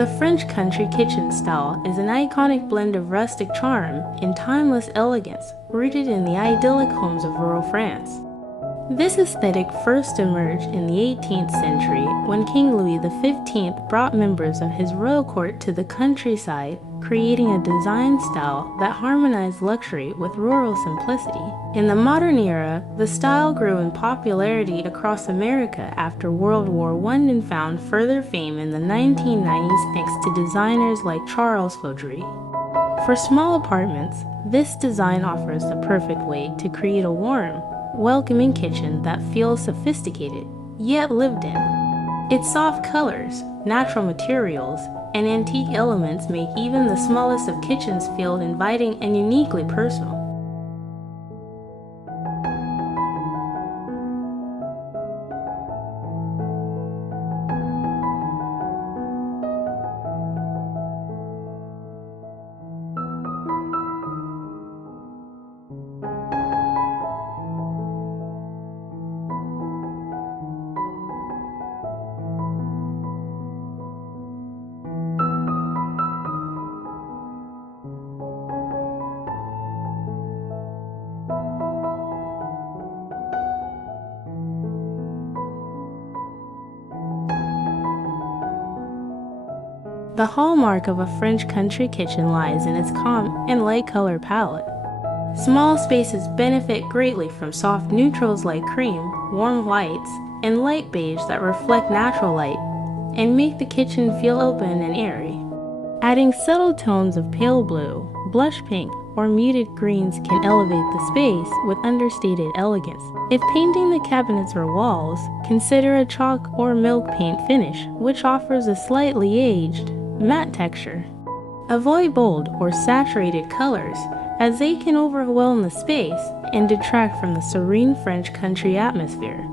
The French country kitchen style is an iconic blend of rustic charm and timeless elegance, rooted in the idyllic homes of rural France. This aesthetic first emerged in the 18th century when King Louis XV brought members of his royal court to the countryside, creating a design style that harmonized luxury with rural simplicity. In the modern era, the style grew in popularity across America after World War I and found further fame in the 1990s thanks to designers like Charles Faudery. For small apartments, this design offers the perfect way to create a warm, welcoming kitchen that feels sophisticated, yet lived in. Its soft colors, natural materials, and antique elements make even the smallest of kitchens feel inviting and uniquely personal. The hallmark of a French country kitchen lies in its calm and light color palette. Small spaces benefit greatly from soft neutrals like cream, warm whites, and light beige that reflect natural light and make the kitchen feel open and airy. Adding subtle tones of pale blue, blush pink, or muted greens can elevate the space with understated elegance. If painting the cabinets or walls, consider a chalk or milk paint finish, which offers a slightly aged, matte texture. Avoid bold or saturated colors, as they can overwhelm the space and detract from the serene French country atmosphere.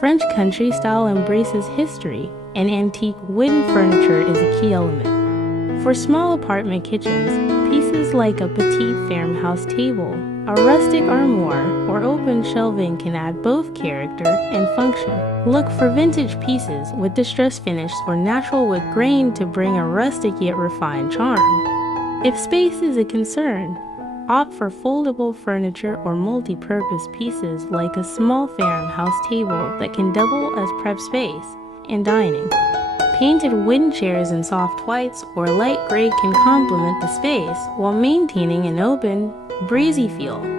French country style embraces history, and antique wooden furniture is a key element. For small apartment kitchens, pieces like a petite farmhouse table, a rustic armoire, or open shelving can add both character and function. Look for vintage pieces with distressed finish or natural wood grain to bring a rustic yet refined charm. If space is a concern, opt for foldable furniture or multi-purpose pieces like a small farmhouse table that can double as prep space and dining. Painted wooden chairs in soft whites or light gray can complement the space while maintaining an open, breezy feel.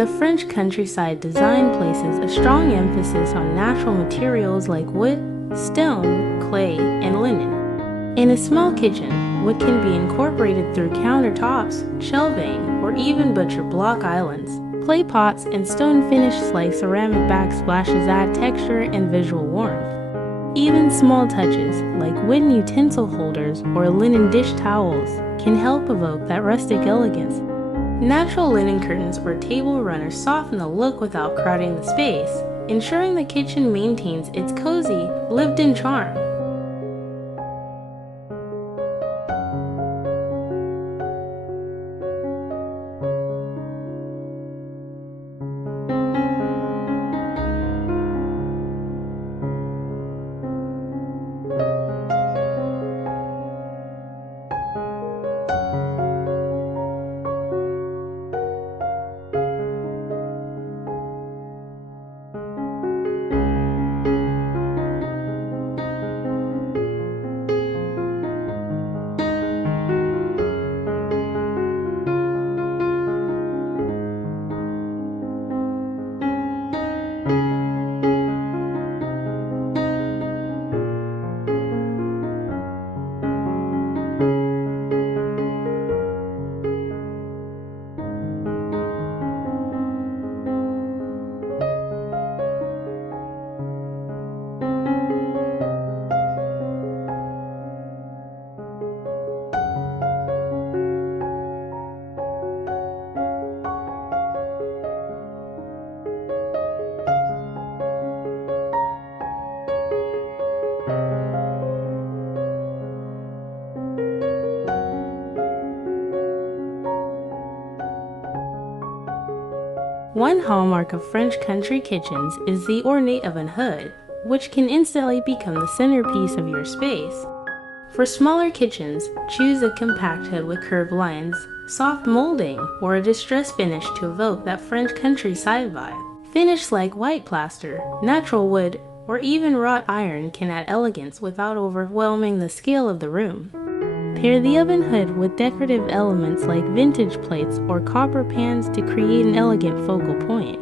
The French countryside design places a strong emphasis on natural materials like wood, stone, clay, and linen. In a small kitchen, wood can be incorporated through countertops, shelving, or even butcher block islands. Clay pots and stone finishes like ceramic backsplashes add texture and visual warmth. Even small touches, like wooden utensil holders or linen dish towels, can help evoke that rustic elegance. Natural linen curtains or table runners soften the look without crowding the space, ensuring the kitchen maintains its cozy, lived-in charm. One hallmark of French country kitchens is the ornate oven hood, which can instantly become the centerpiece of your space. For smaller kitchens, choose a compact hood with curved lines, soft molding, or a distressed finish to evoke that French countryside vibe. Finishes like white plaster, natural wood, or even wrought iron can add elegance without overwhelming the scale of the room. Pair the oven hood with decorative elements like vintage plates or copper pans to create an elegant focal point.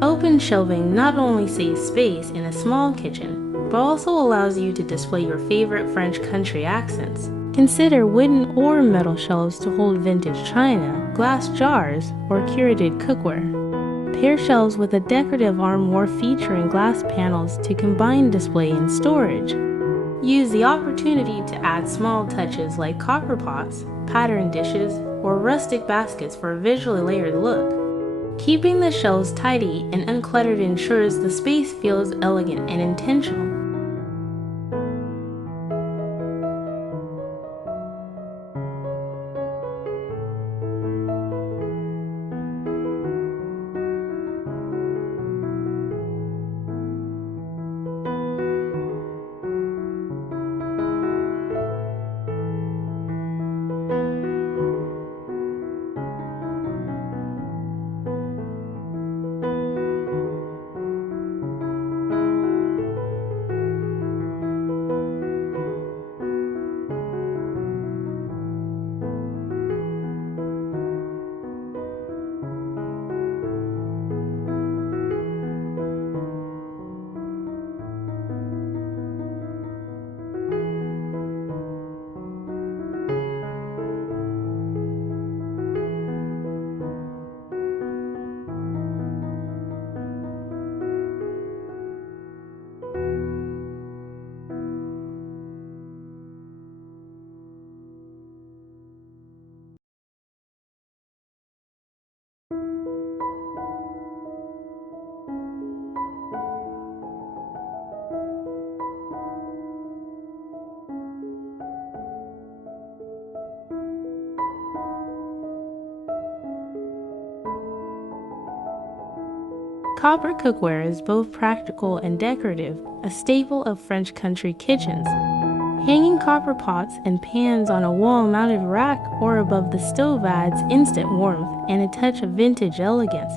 Open shelving not only saves space in a small kitchen, but also allows you to display your favorite French country accents. Consider wooden or metal shelves to hold vintage china, glass jars, or curated cookware. Pair shelves with a decorative armoire featuring glass panels to combine display and storage. Use the opportunity to add small touches like copper pots, patterned dishes, or rustic baskets for a visually layered look. Keeping the shelves tidy and uncluttered ensures the space feels elegant and intentional. Copper cookware is both practical and decorative, a staple of French country kitchens. Hanging copper pots and pans on a wall-mounted rack or above the stove adds instant warmth and a touch of vintage elegance.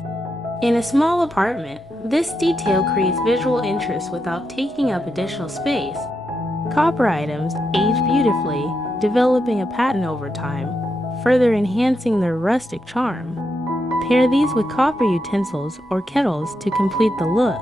In a small apartment, this detail creates visual interest without taking up additional space. Copper items age beautifully, developing a pattern over time, further enhancing their rustic charm. Pair these with copper utensils or kettles to complete the look.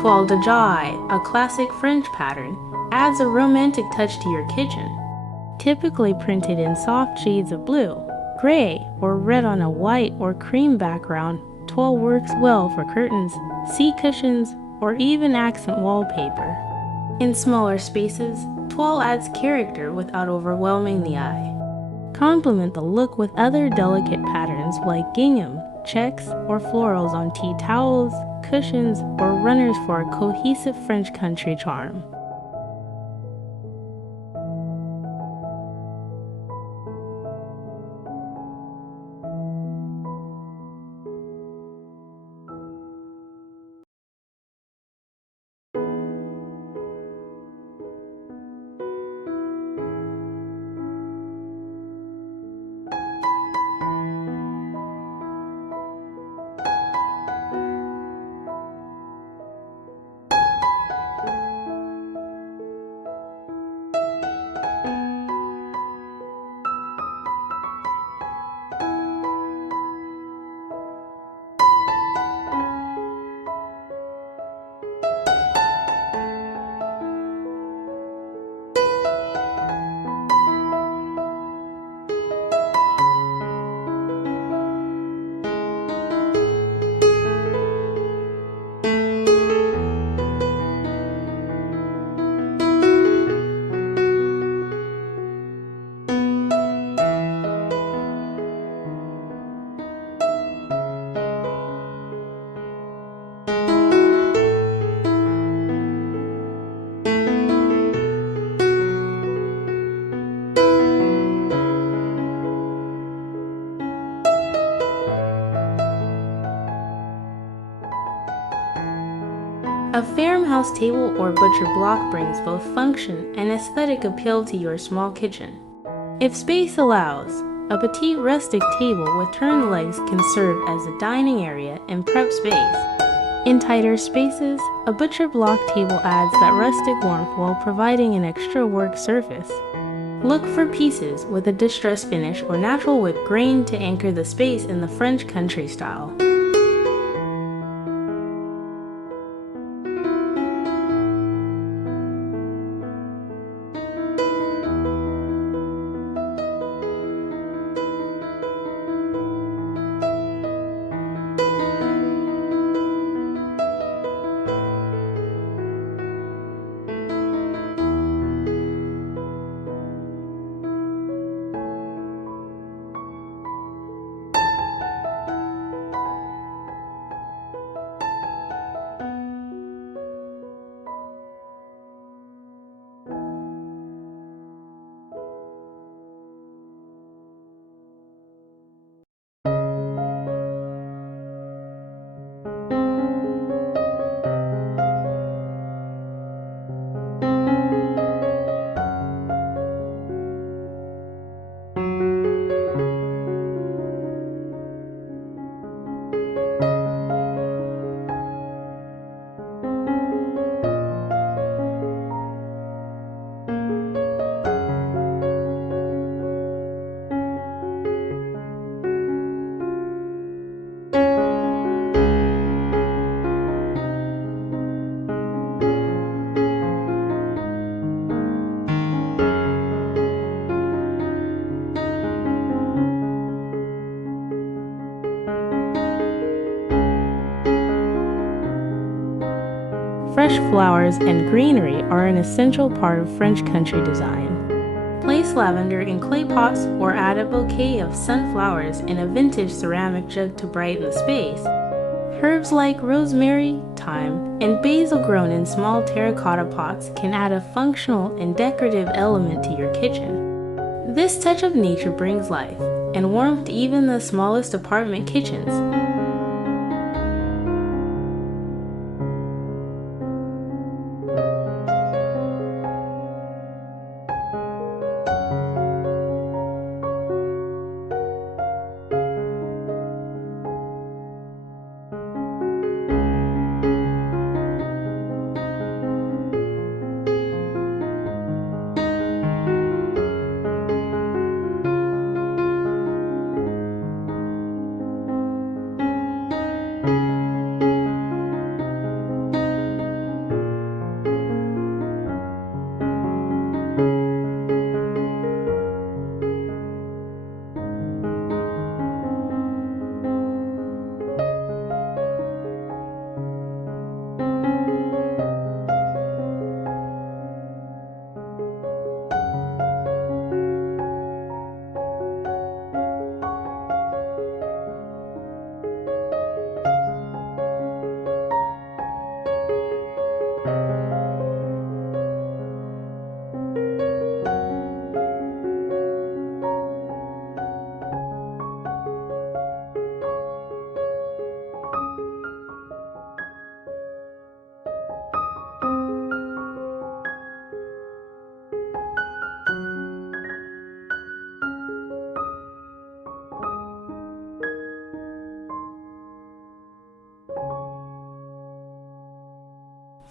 Toile de joie, a classic French pattern, adds a romantic touch to your kitchen. Typically printed in soft shades of blue, gray, or red on a white or cream background, toile works well for curtains, seat cushions, or even accent wallpaper. In smaller spaces, toile adds character without overwhelming the eye. Complement the look with other delicate patterns like gingham, checks, or florals on tea towels, cushions, or runners for a cohesive French country charm. A farmhouse table or butcher block brings both function and aesthetic appeal to your small kitchen. If space allows, a petite rustic table with turned legs can serve as a dining area and prep space. In tighter spaces, a butcher block table adds that rustic warmth while providing an extra work surface. Look for pieces with a distressed finish or natural wood grain to anchor the space in the French country style. fresh flowers, and greenery are an essential part of French country design. Place lavender in clay pots or add a bouquet of sunflowers in a vintage ceramic jug to brighten the space. Herbs like rosemary, thyme, and basil grown in small terracotta pots can add a functional and decorative element to your kitchen. This touch of nature brings life and warmth to even the smallest apartment kitchens.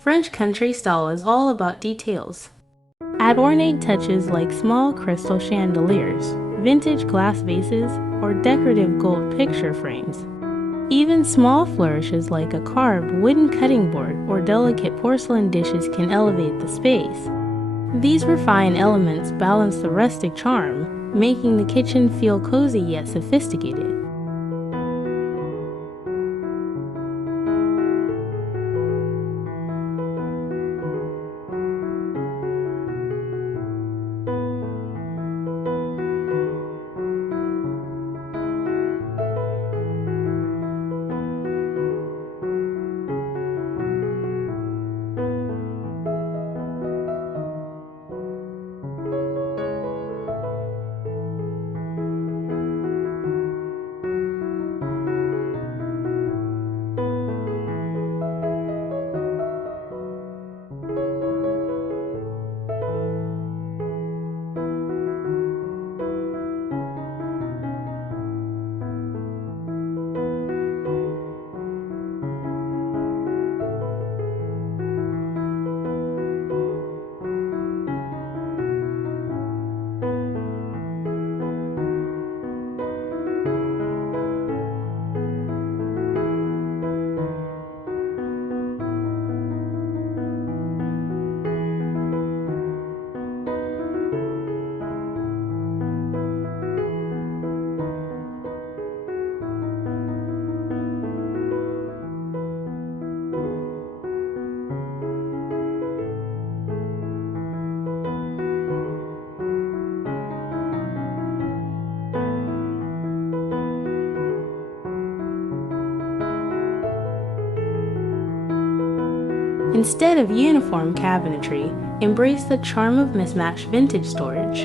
French country style is all about details. Add ornate touches like small crystal chandeliers, vintage glass vases, or decorative gold picture frames. Even small flourishes like a carved wooden cutting board or delicate porcelain dishes can elevate the space. These refined elements balance the rustic charm, making the kitchen feel cozy yet sophisticated. Instead of uniform cabinetry, embrace the charm of mismatched vintage storage.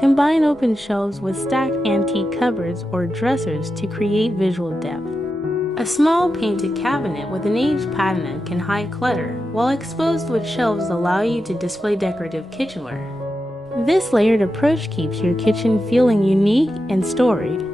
Combine open shelves with stacked antique cupboards or dressers to create visual depth. A small painted cabinet with an aged patina can hide clutter, while exposed wood shelves allow you to display decorative kitchenware. This layered approach keeps your kitchen feeling unique and storied.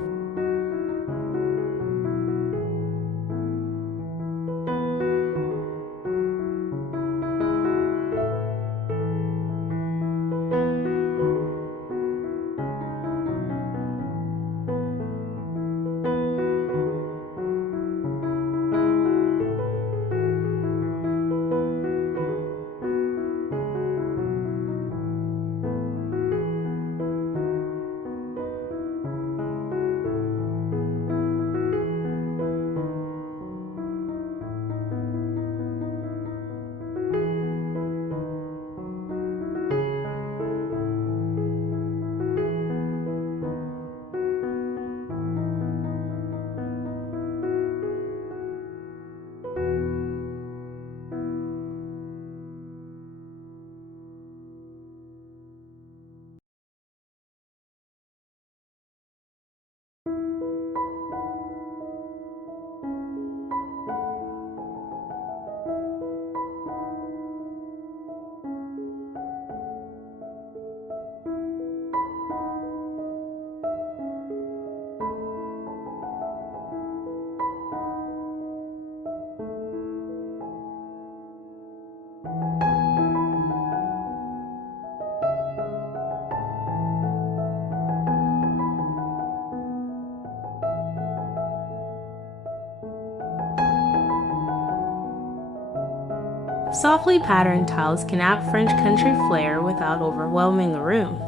Softly patterned tiles can add French country flair without overwhelming the room.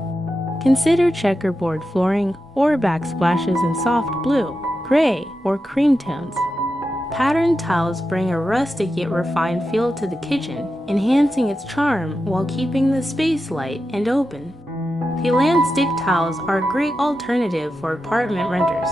Consider checkerboard flooring or backsplashes in soft blue, gray, or cream tones. Patterned tiles bring a rustic yet refined feel to the kitchen, enhancing its charm while keeping the space light and open. Toile stick tiles are a great alternative for apartment renters.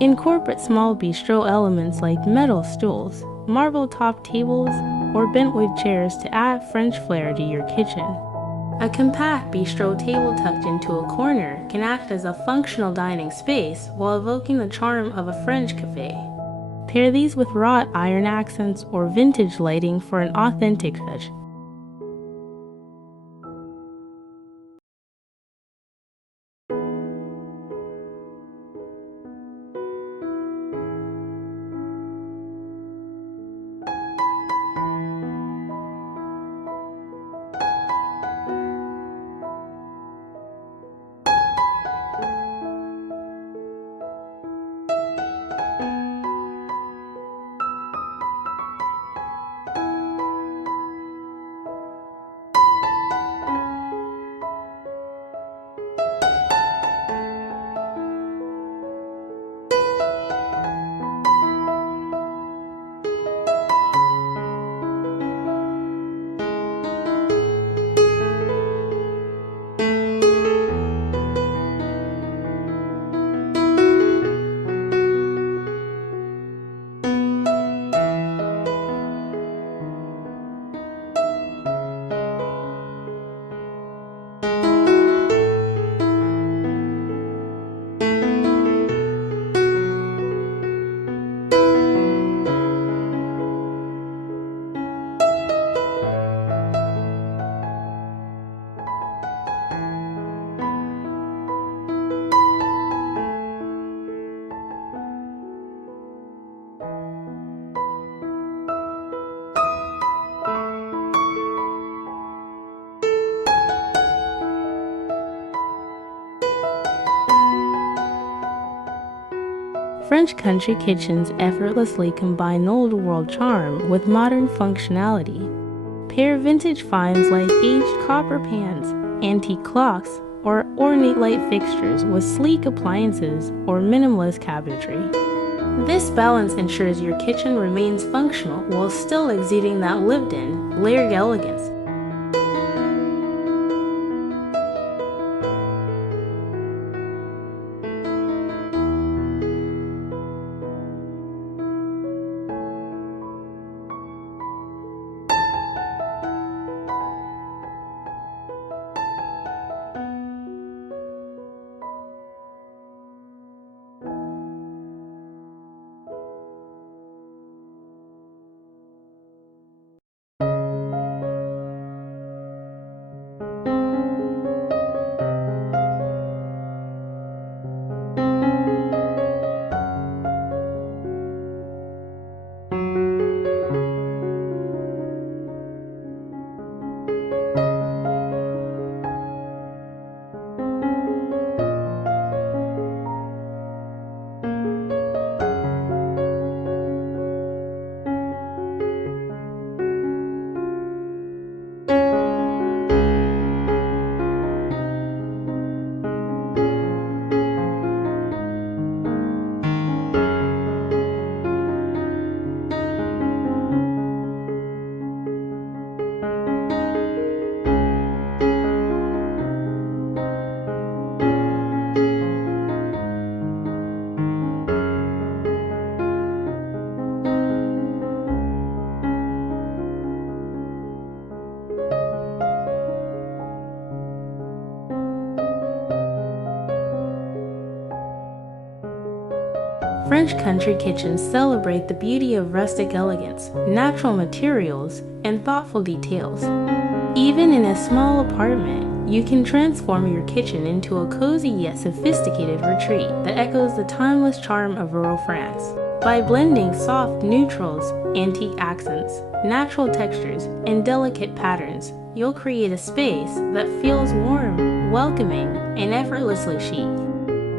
Incorporate small bistro elements like metal stools, marble-top tables, or bentwood chairs to add French flair to your kitchen. A compact bistro table tucked into a corner can act as a functional dining space while evoking the charm of a French café. Pair these with wrought iron accents or vintage lighting for an authentic touch. French country kitchens effortlessly combine old-world charm with modern functionality. Pair vintage finds like aged copper pans, antique clocks, or ornate light fixtures with sleek appliances or minimalist cabinetry. This balance ensures your kitchen remains functional while still exuding that lived-in, layered elegance. French country kitchens celebrate the beauty of rustic elegance, natural materials, and thoughtful details. Even in a small apartment, you can transform your kitchen into a cozy yet sophisticated retreat that echoes the timeless charm of rural France. By blending soft neutrals, antique accents, natural textures, and delicate patterns, you'll create a space that feels warm, welcoming, and effortlessly chic.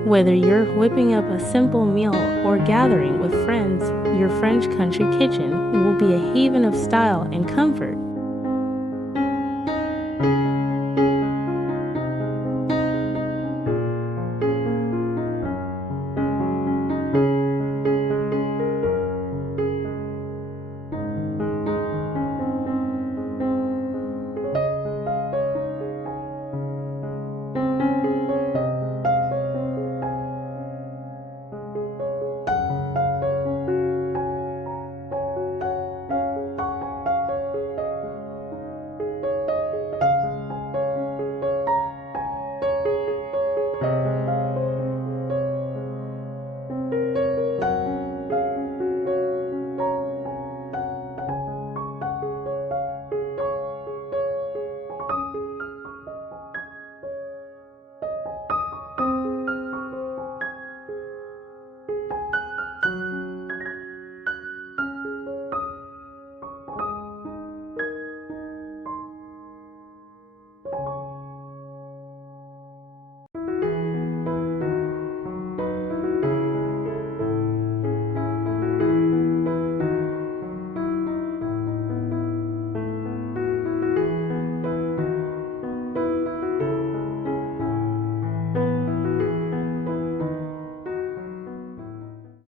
Whether you're whipping up a simple meal or gathering with friends, your French country kitchen will be a haven of style and comfort